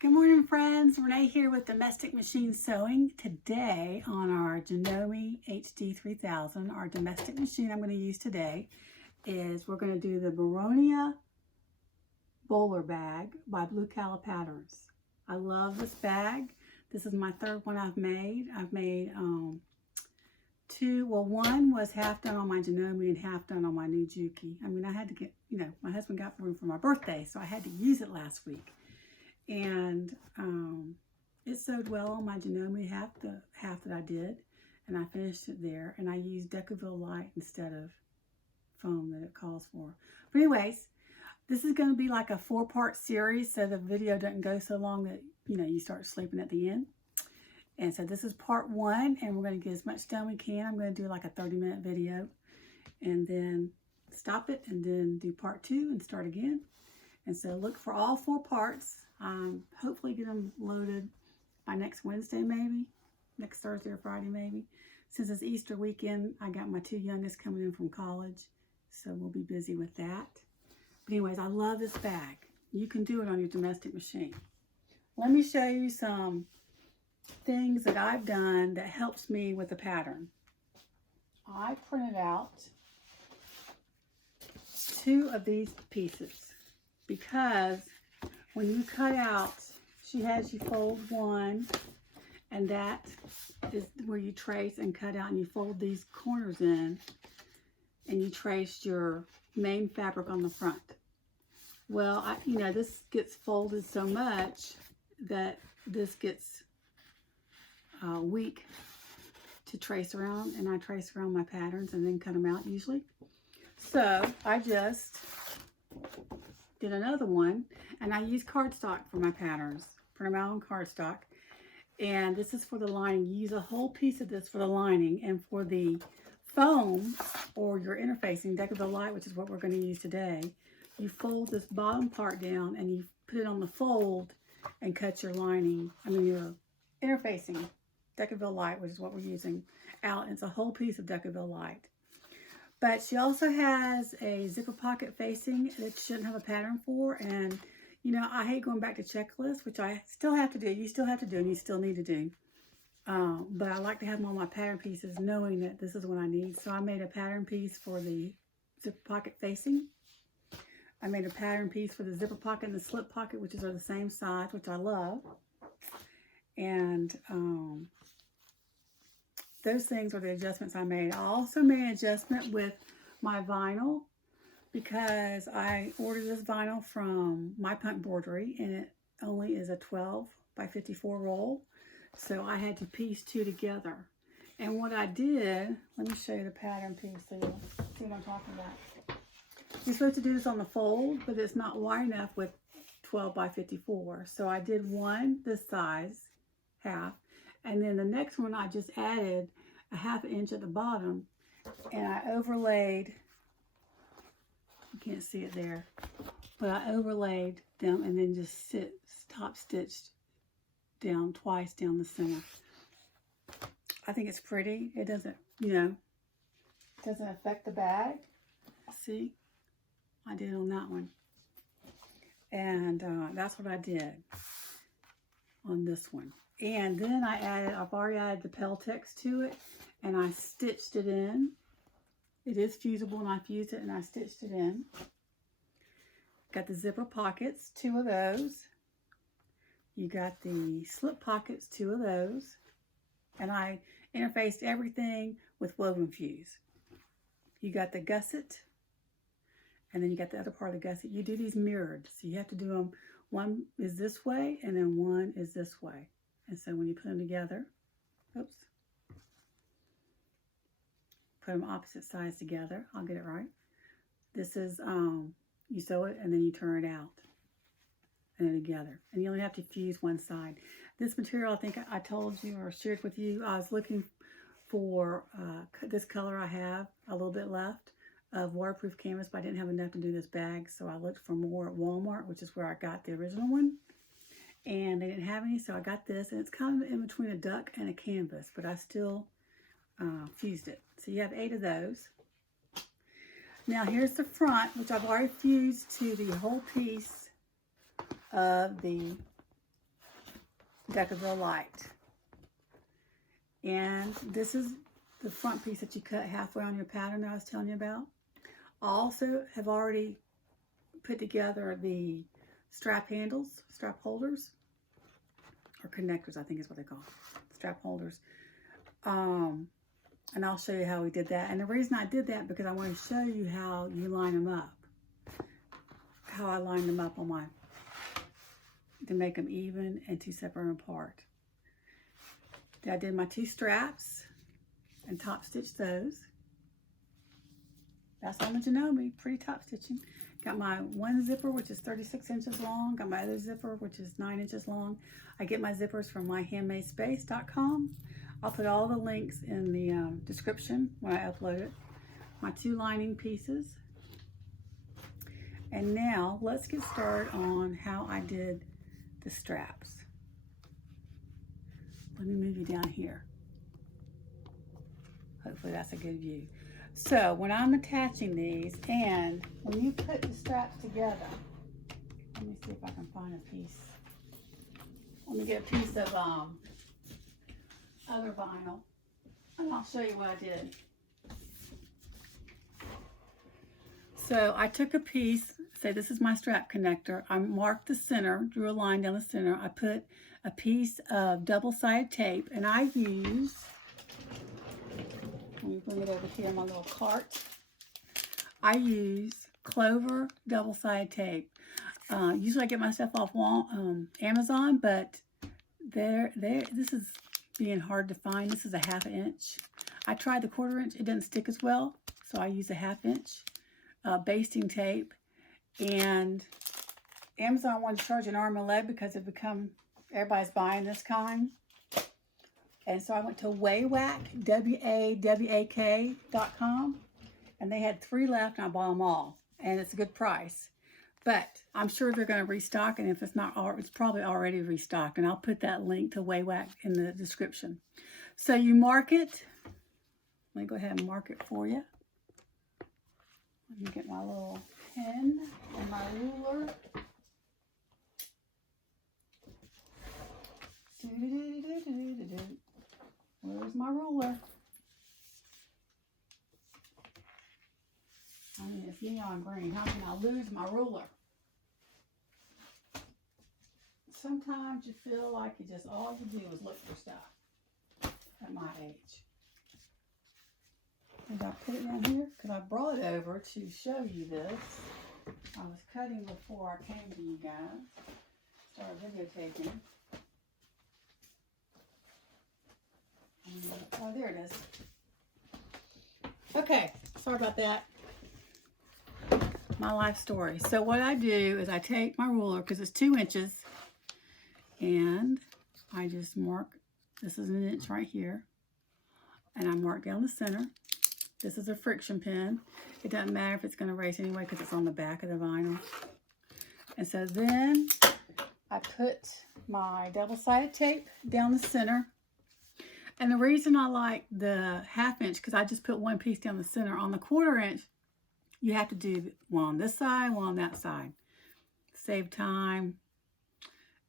Good morning, friends. Renee here with Domestic Machine Sewing. Today on our Janome HD 3000, our domestic machine I'm going to use today is we're going to do the Boronia bowler bag by Blue Cala Patterns. I love this bag. This is my third one I've made. I've made one was half done on my Janome and half done on my new Juki. I mean, I had to get, my husband got one for my birthday, so I had to use it last week. And it sewed well on my Janome, half that I did, and I finished it there. And I used Decaville Light instead of foam that it calls for. But anyways, this is going to be like a 4-part series, so the video doesn't go so long that you start sleeping at the end. And so this is part 1, and we're going to get as much done we can. I'm going to do like a 30-minute video, and then stop it, and then do part 2 and start again. And so look for all 4 parts. Hopefully get them loaded by next Wednesday, maybe next Thursday or Friday, maybe. Since it's Easter weekend, I got my 2 youngest coming in from college, so we'll be busy with that. But anyways, I love this bag. You can do it on your domestic machine. Let me show you some things that I've done that helps me with the pattern. I printed out 2 of these pieces because when you cut out, she has you fold one, and that is where you trace and cut out, and you fold these corners in, and you trace your main fabric on the front. Well, this gets folded so much that this gets weak to trace around, and I trace around my patterns and then cut them out usually. So I just did another one, and I use cardstock for my patterns. Print them out on cardstock, and this is for the lining. You use a whole piece of this for the lining, and for the foam or your interfacing, Decaville Light, which is what we're going to use today, you fold this bottom part down and you put it on the fold and cut your lining, your interfacing, Decaville Light, which is what we're using, out. And it's a whole piece of Decaville Light. But she also has a zipper pocket facing that you shouldn't have a pattern for. And, I hate going back to checklists, which I still have to do. You still have to do, and you still need to do. But I like to have them on my pattern pieces, knowing that this is what I need. So I made a pattern piece for the zipper pocket facing. I made a pattern piece for the zipper pocket and the slip pocket, which are the same size, which I love. And those things are the adjustments I made. I also made an adjustment with my vinyl because I ordered this vinyl from My Punk Embroidery, and it only is a 12 by 54 roll. So I had to piece 2 together. And what I did, let me show you the pattern piece so you'll see what I'm talking about. You're supposed to do this on the fold, but it's not wide enough with 12 by 54. So I did one this size, half, and then the next one I just added a 1/2 inch at the bottom, and I overlaid, you can't see it there, but I overlaid them and then just top stitched down twice down the center. I think it's pretty. It doesn't, doesn't affect the bag. See, I did on that one. And that's what I did on this one. And then I've already added the Peltex to it, and I stitched it in. It is fusible, and I fused it and I stitched it in. Got the zipper pockets, 2 of those. You got the slip pockets, 2 of those. And I interfaced everything with woven fuse. You got the gusset, and then you got the other part of the gusset. You do these mirrored, so you have to do them. One is this way, and then one is this way. And so when you put them together, oops, put them opposite sides together. I'll get it right. This is, you sew it and then you turn it out and then together. And you only have to fuse one side. This material, I think I told you or shared with you, I was looking for this color. I have a little bit left of waterproof canvas, but I didn't have enough to do this bag. So I looked for more at Walmart, which is where I got the original one. And they didn't have any, so I got this, and it's kind of in between a duck and a canvas, but I still fused it. So you have 8 of those. Now here's the front, which I've already fused to the whole piece of the Decadville Light. And this is the front piece that you cut halfway on your pattern that I was telling you about. I also have already put together the strap handles, strap holders, or connectors, I think is what they call strap holders. And I'll show you how we did that. And the reason I did that because I want to show you how you line them up. How I lined them up on to make them even and to separate them apart. I did my 2 straps and top stitched those. That's on the Janome, pretty top stitching. Got my one zipper, which is 36 inches long. Got my other zipper, which is 9 inches long. I get my zippers from myhandmadespace.com. I'll put all the links in the description when I upload it. My 2 lining pieces. And now let's get started on how I did the straps. Let me move you down here. Hopefully that's a good view. So when I'm attaching these, and when you put the straps together, let me see if I can find a piece. Let me get a piece of other vinyl, and I'll show you what I did. So I took a piece, say this is my strap connector. I marked the center, drew a line down the center. I put a piece of double-sided tape, and I use, let me bring it over here in my little cart. I use Clover double-sided tape. Usually I get my stuff off Amazon, but this is being hard to find. This is a 1/2 inch. I tried the 1/4 inch. It didn't stick as well, so I use a 1/2 inch basting tape. And Amazon wanted to charge an arm and a leg because it everybody's buying this kind. And so I went to WAWAK, WAWAK.com, and they had 3 left, and I bought them all. And it's a good price. But I'm sure they're going to restock, and if it's not, it's probably already restocked. And I'll put that link to WAWAK in the description. So you mark it. Let me go ahead and mark it for you. Let me get my little pen and my ruler. Where's my ruler? I mean, it's neon green. How can I lose my ruler? Sometimes you feel like all you do is look for stuff at my age. Did I put it down here? Because I brought it over to show you this. I was cutting before I came to you guys. Started videotaping. Oh, there it is. Okay, sorry about that. My life story. So what I do is I take my ruler, because it's 2 inches, and I just mark, this is 1 inch right here, and I mark down the center. This is a friction pin. It doesn't matter if it's going to erase anyway because it's on the back of the vinyl. And so then I put my double-sided tape down the center. And the reason I like the 1/2 inch, because I just put 1 piece down the center. On the 1/4 inch, you have to do one on this side, one on that side. Save time.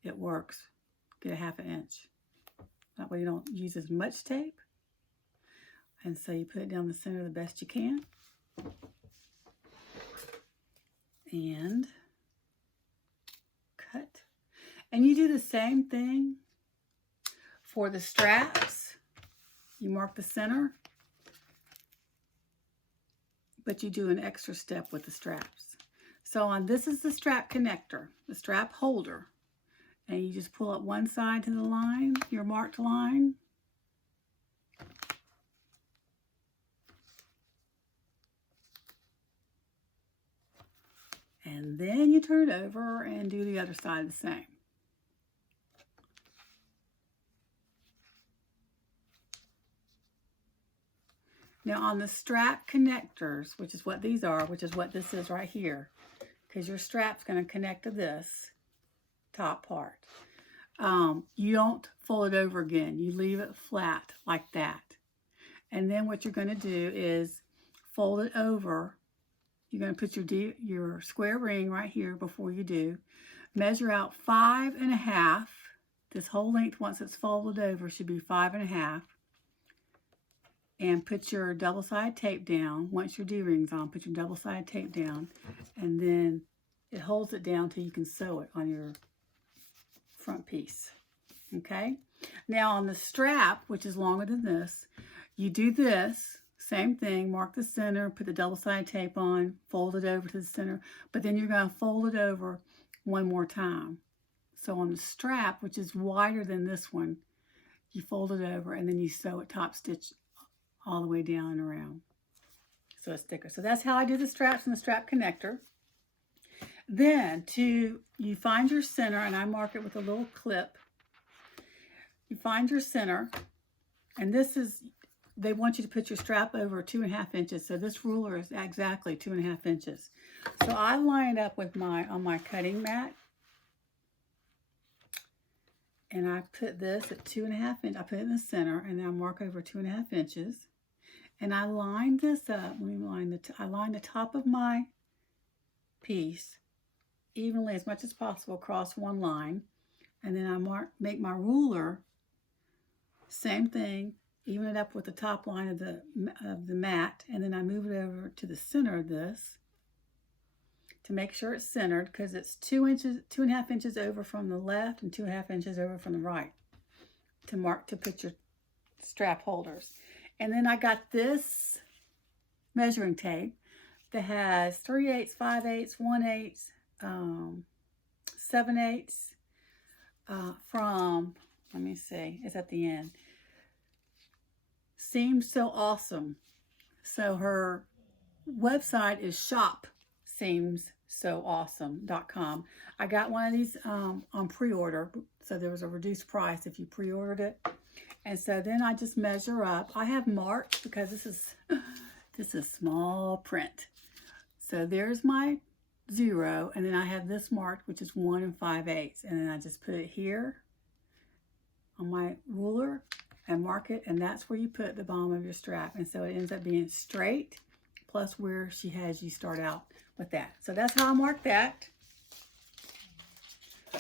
It works. Get a 1/2 inch. That way you don't use as much tape. And so you put it down the center the best you can. And cut. And you do the same thing for the straps. You mark the center, but you do an extra step with the straps. So this is the strap connector, the strap holder. And you just pull up one side to the line, your marked line. And then you turn it over and do the other side the same. Now on the strap connectors, which is what these are, which is what this is right here, because your strap's going to connect to this top part. You don't fold it over again. You leave it flat like that. And then what you're going to do is fold it over. You're going to put your square ring right here before you do. Measure out 5 1/2 this whole length, once it's folded over, should be 5.5. And put your double-sided tape down. Once your D-ring's on, put your double-sided tape down, and then it holds it down till you can sew it on your front piece. Okay? Now on the strap, which is longer than this, you do this, same thing, mark the center, put the double-sided tape on, fold it over to the center, but then you're going to fold it over one more time. So on the strap, which is wider than this one, you fold it over and then you sew it top stitch all the way down and around, so it's thicker. So that's how I do the straps and the strap connector. Then you find your center, and I mark it with a little clip. You find your center, and this is, they want you to put your strap over 2.5 inches. So this ruler is exactly 2.5 inches. So I line it up with on my cutting mat, and I put this at 2.5 inches. I put it in the center, and then I mark over 2.5 inches. And I line this up. I line the top of my piece evenly as much as possible across one line. And then I make my ruler, same thing, even it up with the top line of the mat. And then I move it over to the center of this to make sure it's centered, because it's 2.5 inches over from the left and 2.5 inches over from the right to put your strap holders. And then I got this measuring tape that has 3/8, 5/8, 1/8, 7/8 from, let me see, it's at the end. Seems So Awesome. So her website is shopseemssoawesome.com. I got one of these on pre-order, so there was a reduced price if you pre-ordered it. And so then I just measure up. I have marked, because this is small print. So there's my 0, and then I have this marked, which is 1 5/8, and then I just put it here on my ruler and mark it, and that's where you put the bottom of your strap. And so it ends up being straight, plus where she has you start out with that. So that's how I mark that.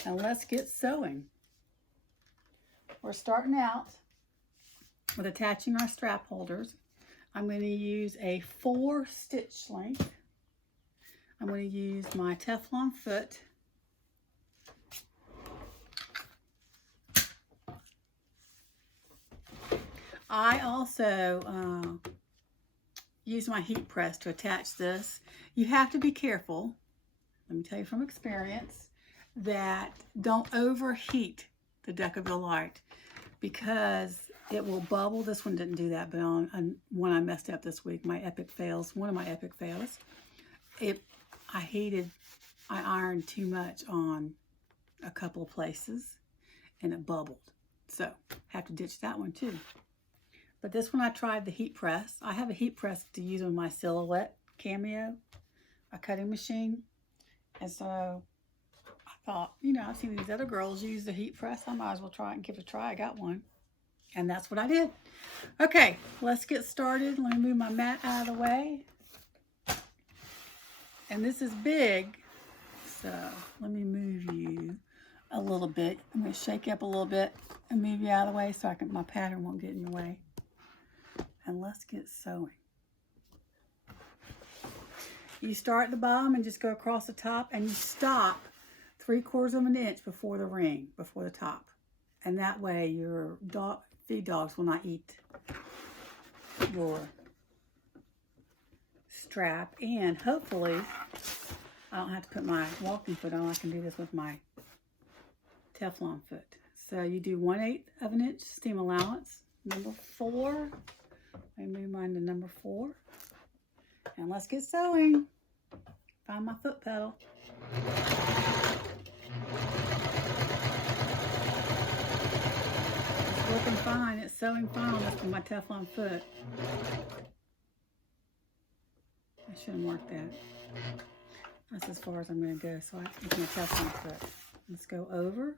And let's get sewing. We're starting out with attaching our strap holders. I'm going to use a 4 stitch length. I'm going to use my Teflon foot. I also use my heat press to attach this. You have to be careful, let me tell you from experience, that don't overheat the deck of the light, because it will bubble. This one didn't do that, but on one I messed up this week, one of my epic fails, I ironed too much on a couple of places and it bubbled. So have to ditch that one too. But this one I tried the heat press. I have a heat press to use on my Silhouette Cameo, a cutting machine. And so I thought, you know, I've seen these other girls use the heat press. I might as well try it and give it a try. I got one. And that's what I did. Okay, let's get started. Let me move my mat out of the way. And this is big, so let me move you a little bit. I'm going to shake you up a little bit and move you out of the way so my pattern won't get in the way. And let's get sewing. You start at the bottom and just go across the top, and you stop 3/4 of an inch before the ring, before the top. And that way your feed dogs will not eat your strap, and hopefully I don't have to put my walking foot on. I can do this with my Teflon foot. So you do 1/8 of an inch seam allowance, number 4. Let me move mine to number 4. And let's get sewing. Find my foot pedal. It's working fine. It's sewing fine on this with my Teflon foot. I should have marked that. That's as far as I'm going to go. So I can my Teflon foot. Let's go over.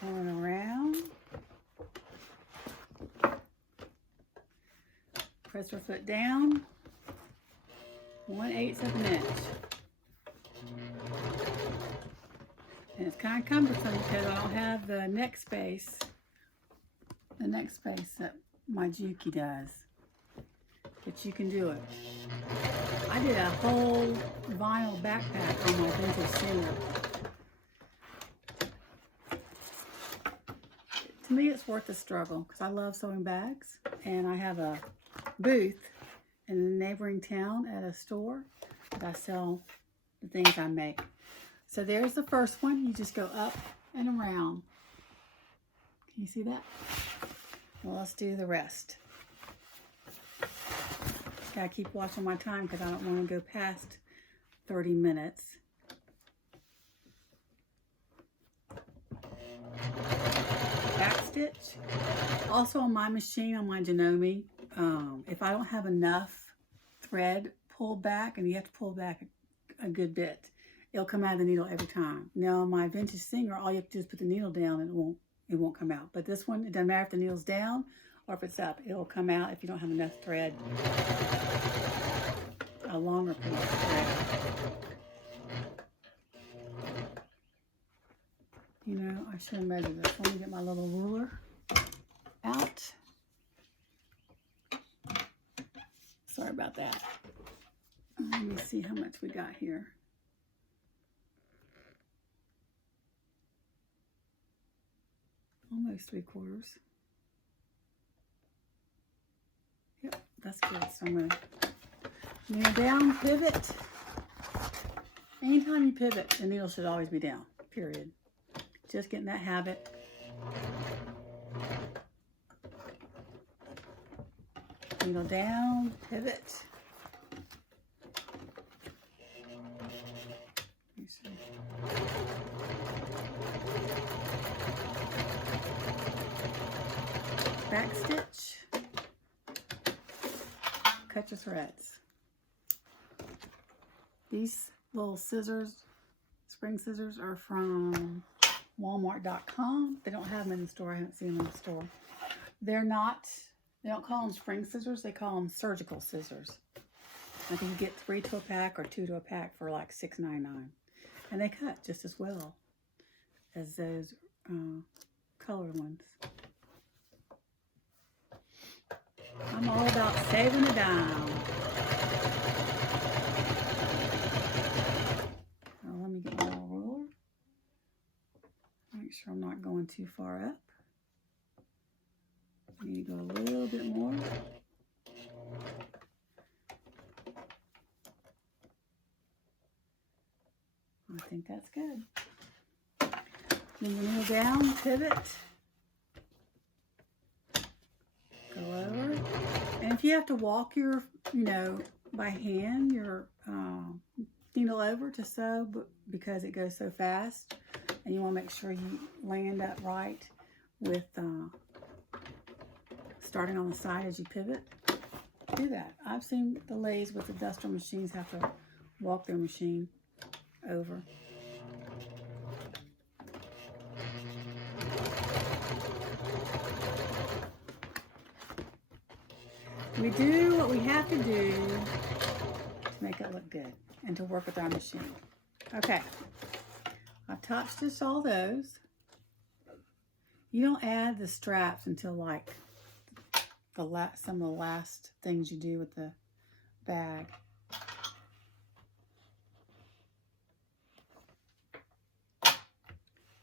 Turn around. Press her foot down. 1/8 of an inch. And it's kind of cumbersome because I don't have the neck space that my Juki does. But you can do it. I did a whole vinyl backpack on my vintage singer. To me, it's worth the struggle because I love sewing bags, and I have a booth in a neighboring town at a store that I sell the things I make. So there's the first one. You just go up and around. Can you see that? Well, let's do the rest. Gotta keep watching my time because I don't want to go past 30 minutes. Back stitch. Also on my machine, on my Janome, if I don't have enough thread pulled back, and you have to pull back a good bit, it'll come out of the needle every time. Now on my vintage singer, all you have to do is put the needle down and it won't come out. But this one, it doesn't matter if the needle's down or if it's up. It'll come out if you don't have enough thread. A longer piece of thread. You know, I should have measured this. Let me get my little ruler out. Sorry about that. Let me see how much we got here. Almost 3/4. Yep, that's good. So I'm going to kneel down, pivot. Anytime you pivot, the needle should always be down, period. Just getting that habit. Needle down, pivot. Let me see. Back stitch. Cut your threads. These little scissors, spring scissors, are from Walmart.com. They don't have them in the store. I haven't seen them in the store. They don't call them spring scissors. They call them surgical scissors. I think you get 3 to a pack or 2 to a pack for like $6.99. And they cut just as well as those colored ones. I'm all about saving a dime. Now let me get my little ruler. Make sure I'm not going too far up. I need to go a little bit more. I think that's good. Then you kneel down, pivot. Go over. And if you have to walk your, by hand, your needle over to sew, because it goes so fast, and you want to make sure you land up right with starting on the side as you pivot, do that. I've seen the ladies with industrial machines have to walk their machine over. We do what we have to do to make it look good and to work with our machine. Okay, I've top stitched all those. You don't add the straps until like some of the last things you do with the bag.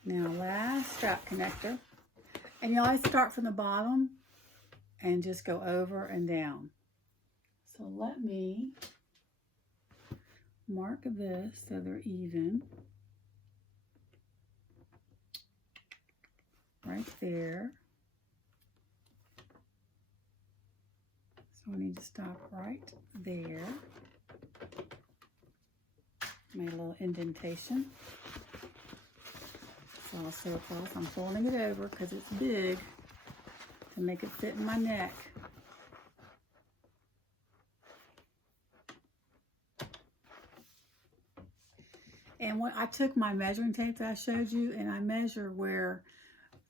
Now last strap connector, and you always start from the bottom and just go over and down. So let me mark this so they're even. Right there. So I need to stop right there. Made a little indentation. So I'll sew across. I'm folding it over because it's big to make it fit in my neck. And when I took my measuring tape that I showed you, and I measure where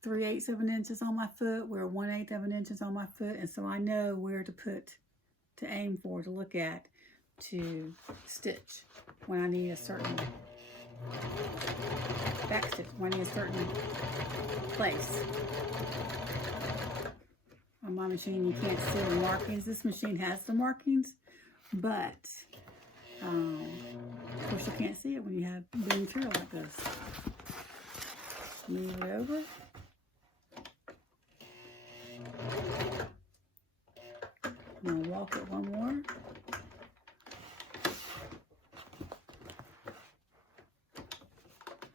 3/8 of an inch is on my foot, where 1/8 of an inch is on my foot, and so I know where to aim for, to look at. to stitch when I need a certain back stitch, when I need a certain place. On my machine, you can't see the markings. This machine has the markings, but of course you can't see it when you have blue material like this. Move it over. I'm going to walk it one more.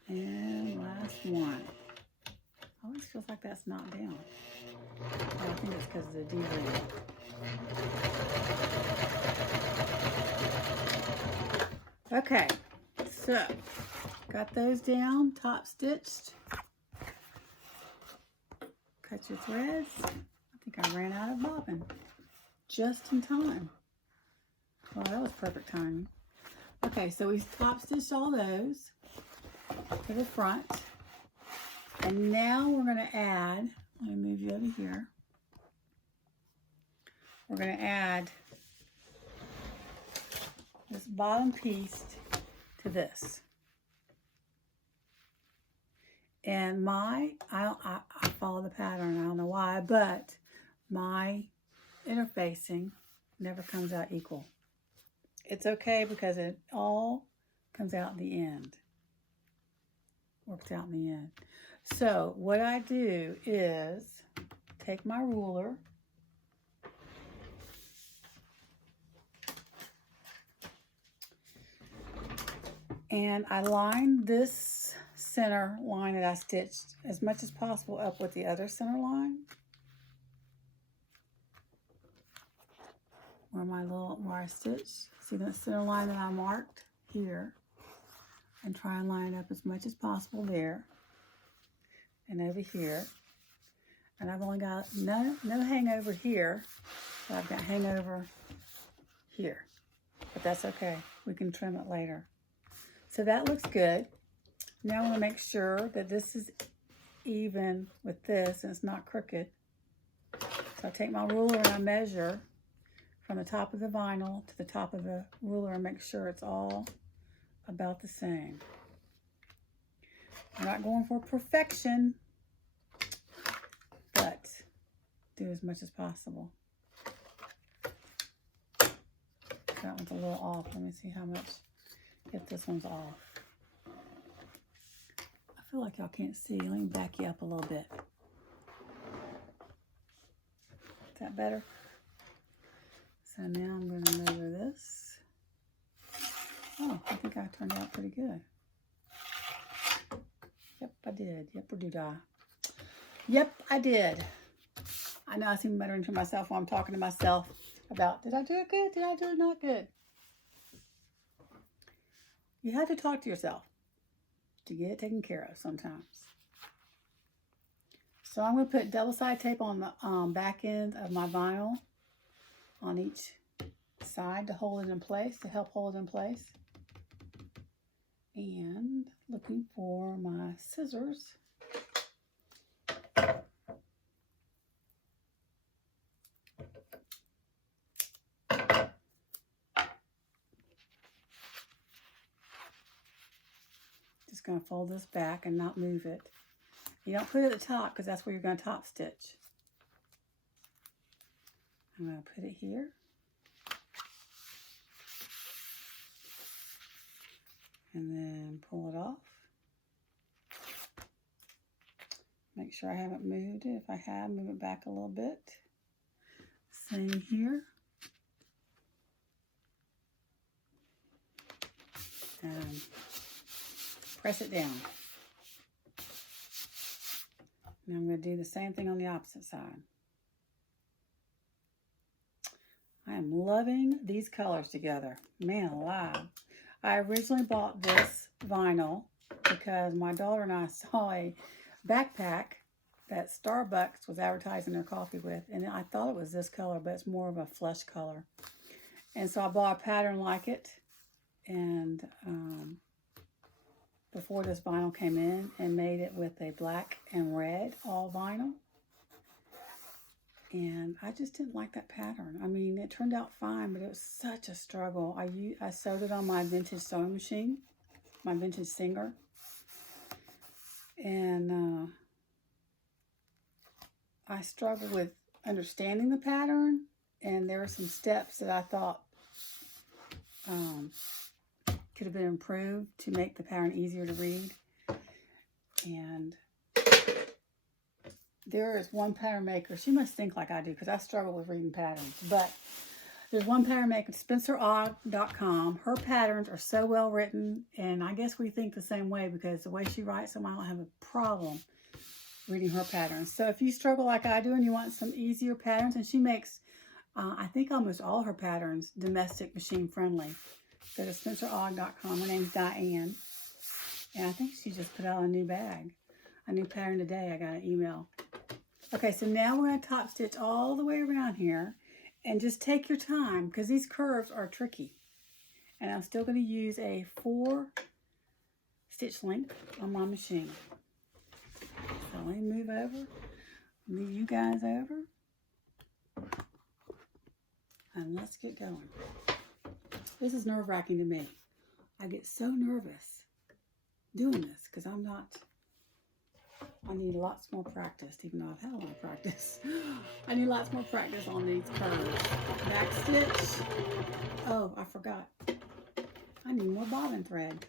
And last one. Always feels like that's not down. Oh, I think it's because of the D-ring. Okay, so got those down, top stitched. Cut your threads. I think I ran out of bobbin just in time. Well, that was perfect timing. Okay, so we top stitched all those to the front. And now we're going to add, let me move you over here. We're going to add this bottom piece to this. And I follow the pattern, I don't know why, but my interfacing never comes out equal. It's okay because it all comes out in the end. Works out in the end. So what I do is take my ruler and I line this center line that I stitched as much as possible up with the other center line. Where I stitched. See that center line that I marked here? And try and line it up as much as possible there. And over here. And I've only got no hangover here. So I've got hangover here. But that's okay. We can trim it later. So that looks good. Now I want to make sure that this is even with this and it's not crooked. So I take my ruler and I measure from the top of the vinyl to the top of the ruler and make sure it's all about the same. I'm not going for perfection, but do as much as possible. That one's a little off. Let me see how much, if this one's off. I feel like y'all can't see. Let me back you up a little bit. Is that better? So now I'm going to measure this. Oh, I think I turned out pretty good. Yep, I did. Yep, or did I? Yep, I did. I know I seem muttering to myself while I'm talking to myself about, did I do it good? Did I do it not good? You have to talk to yourself to get it taken care of sometimes. So I'm going to put double-sided tape on the back end of my vinyl on each side to hold it in place, to help hold it in place. And looking for my scissors. Just going to fold this back and not move it. You don't put it at the top because that's where you're going to top stitch. I'm going to put it here. And then pull it off. Make sure I haven't moved it. If I have, move it back a little bit. Same here. And press it down. Now I'm going to do the same thing on the opposite side. I am loving these colors together. Man alive. I originally bought this vinyl because my daughter and I saw a backpack that Starbucks was advertising their coffee with, and I thought it was this color, but it's more of a flesh color. And so I bought a pattern like it, and before this vinyl came in, and made it with a black and red all vinyl. And I just didn't like that pattern. I mean, it turned out fine, but it was such a struggle. I sewed it on my vintage sewing machine, my vintage Singer. And I struggled with understanding the pattern. And there were some steps that I thought could have been improved to make the pattern easier to read. And there is one pattern maker. She must think like I do, because I struggle with reading patterns. But there's one pattern maker, SpencerOgg.com. Her patterns are so well written, and I guess we think the same way, because the way she writes them, I don't have a problem reading her patterns. So if you struggle like I do and you want some easier patterns, and she makes, I think almost all her patterns domestic machine friendly. Go to SpencerOgg.com. Her name's Diane, and I think she just put out a new bag. A new pattern today. I got an email. Okay, so now we're going to top stitch all the way around here, and just take your time, because these curves are tricky. And I'm still going to use a 4 stitch length on my machine. So let me move over, move you guys over, and let's get going. This is nerve-wracking to me. I get so nervous doing this, because I'm not... I need lots more practice, even though I've had a lot of practice. I need lots more practice on these curves. Back stitch. Oh, I forgot. I need more bobbin thread.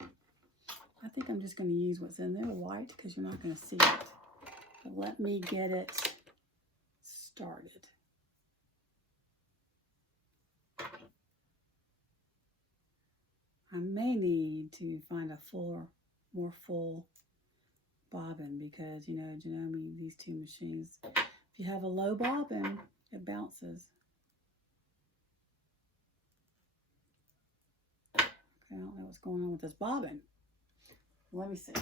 I think I'm just going to use what's in there, white, because you're not going to see it. But let me get it started. I may need to find a more full bobbin, because, you know, Janome, these two machines, if you have a low bobbin, it bounces. Okay, I don't know what's going on with this bobbin. Let me see.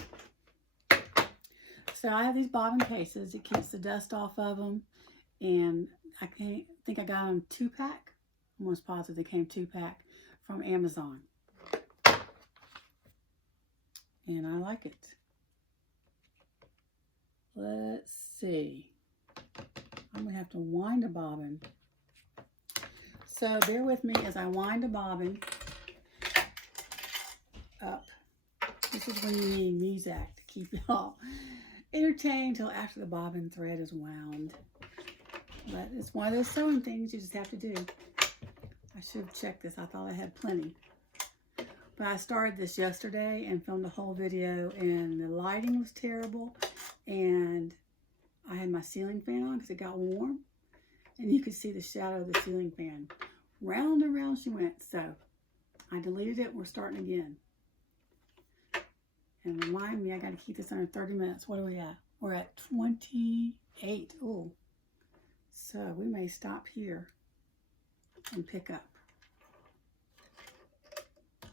So I have these bobbin cases. It keeps the dust off of them, and I think I got them 2-pack. I'm almost positive they came 2-pack from Amazon, and I like it. Let's see. I'm going to have to wind a bobbin. So bear with me as I wind a bobbin up. This is when you need music to keep y'all entertained until after the bobbin thread is wound. But it's one of those sewing things you just have to do. I should have checked this. I thought I had plenty. But I started this yesterday and filmed the whole video, and the lighting was terrible. And I had my ceiling fan on because it got warm, and you could see the shadow of the ceiling fan. Round and round she went. So I deleted it. We're starting again. And remind me, I got to keep this under 30 minutes. What are we at? We're at 28. Oh, so we may stop here and pick up.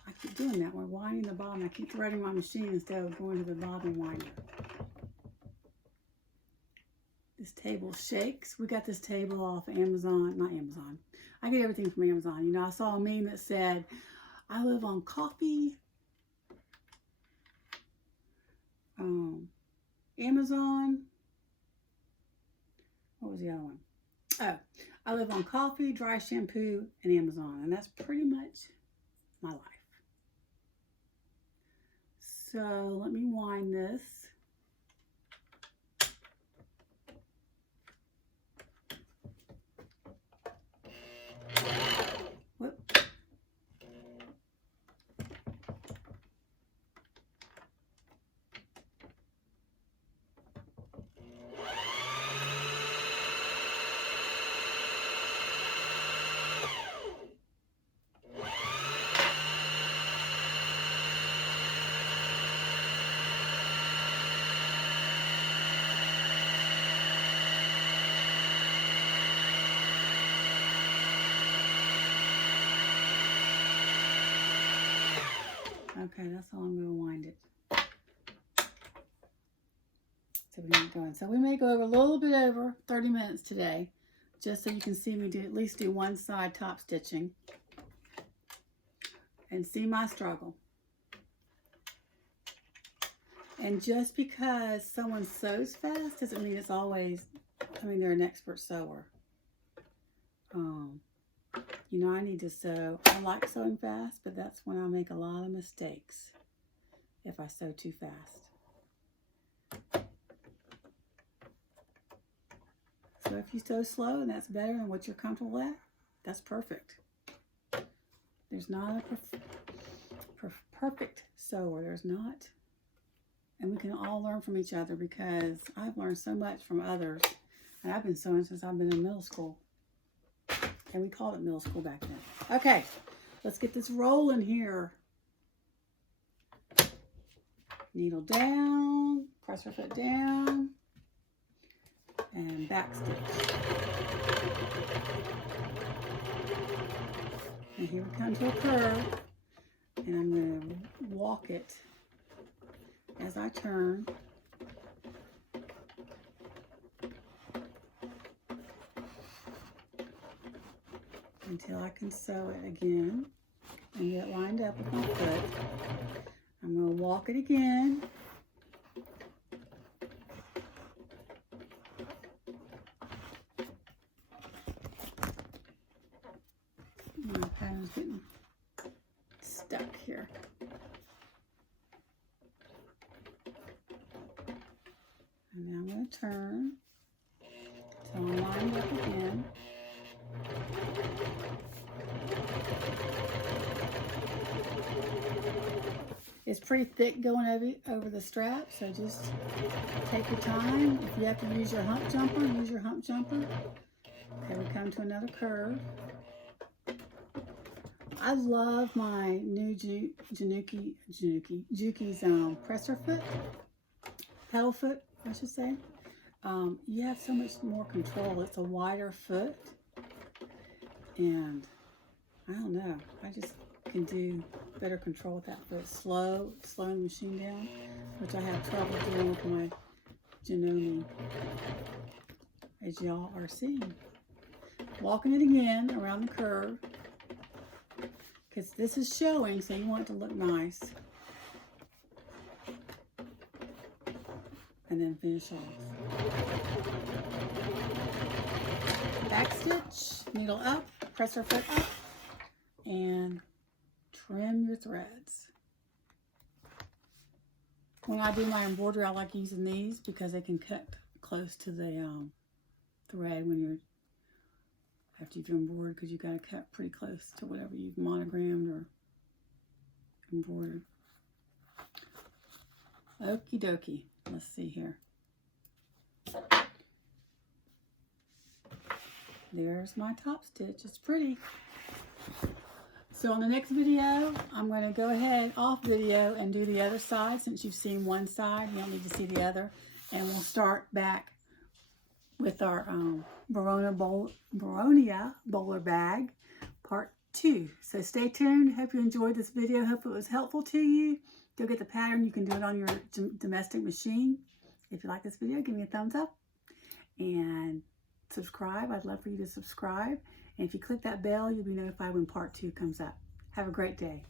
I keep doing that. We're winding the bobbin. I keep threading my machine instead of going to the bobbin winder. This table shakes. We got this table off Amazon. Not Amazon. I get everything from Amazon. You know, I saw a meme that said, I live on coffee, Amazon. What was the other one? Oh, I live on coffee, dry shampoo, and Amazon. And that's pretty much my life. So let me wind this. Whoop. Okay, that's how I'm going to wind it. So we keep going. So we may go over a little bit over 30 minutes today, just so you can see me do at least do one side top stitching and see my struggle. And just because someone sews fast doesn't mean it's always I mean, they're an expert sewer. You know, I need to sew. I like sewing fast, but that's when I make a lot of mistakes if I sew too fast. So if you sew slow and that's better than what you're comfortable at, that's perfect. There's not a perfect sewer. There's not. And we can all learn from each other because I've learned so much from others. And I've been sewing since I've been in middle school. And we called it middle school back then. Okay, let's get this rolling here. Needle down, presser foot down, and back stitch. And here we come to a curve, and I'm going to walk it as I turn. Until I can sew it again and get it lined up with my foot. I'm going to walk it again. My pattern's getting stuck here. And now I'm going to turn until I'm lined up again. It's pretty thick going over the strap, so just take your time. If you have to use your hump jumper, use your hump jumper. Okay, we come to another curve. I love my new Juki's presser foot, pedal foot, I should say. You have so much more control. It's a wider foot, and I don't know, I just can do better control with that foot. Slowing the machine down, which I have trouble doing with my Janome, as y'all are seeing. Walking it again around the curve, because this is showing, so you want it to look nice. And then finish off. Back stitch, needle up, presser foot up, and trim your threads. When I do my embroidery, I like using these because they can cut close to the thread when you're after you've embroidered, because you've got to cut pretty close to whatever you've monogrammed or embroidered. Okie dokie. Let's see here. There's my top stitch. It's pretty. So on the next video, I'm going to go ahead off video and do the other side. Since you've seen one side, you don't need to see the other. And we'll start back with our Boronia bowler bag, part 2. So stay tuned. Hope you enjoyed this video. Hope it was helpful to you. Go get the pattern. You can do it on your domestic machine. If you like this video, give me a thumbs up. And subscribe. I'd love for you to subscribe. And if you click that bell, you'll be notified when part 2 comes up. Have a great day.